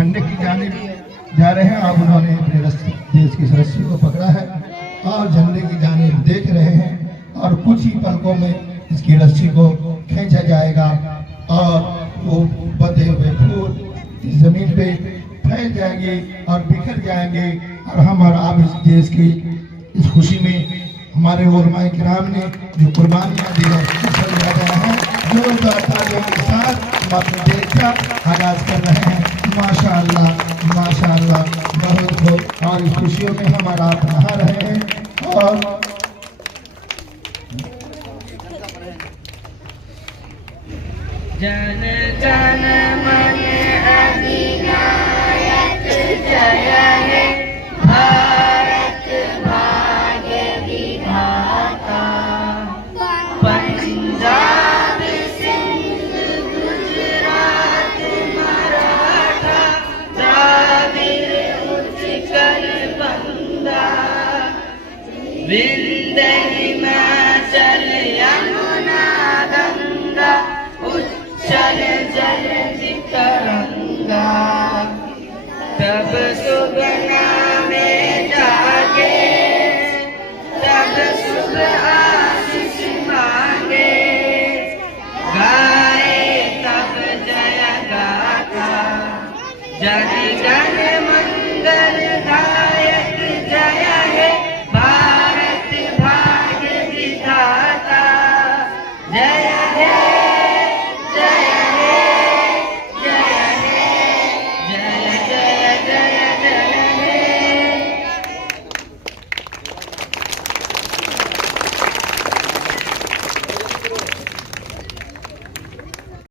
ठंडे की जानिब जा रहे हैं। अब उन्होंने अपने देश की रस्सी को पकड़ा है और झंडे की जानिब देख रहे हैं और कुछ ही पलकों में इसकी रस्सी को खींचा जाएगा और वो बंधे हुए फूल इस जमीन पे फैल जाएंगे और बिखर जाएंगे और हम और आप इस देश की इस खुशी में हमारे उलमाए किराम ने जो कुर्बानियाँ दी है जोरदार तालियों के साथ हम अपने देश का आगाज कर रहे हैं। माशाअल्लाह माशाअल्लाह बहुत बहुत। और इस खुशियों में हम और आप नहा रहे हैं और जन जन मन अधिनायक जय हे भारत भाग्य विधाता। पंजाब सिंध गुजरात मराठा द्राविड़ उत्कल बंगा विंध्य हिमाचल यमुना गंगा उच्चल जल तरंगा। तब सुगना में जागे तब शुभ आशीष मांगे गाए तब जय गाथा जन गण मंगल गाथा।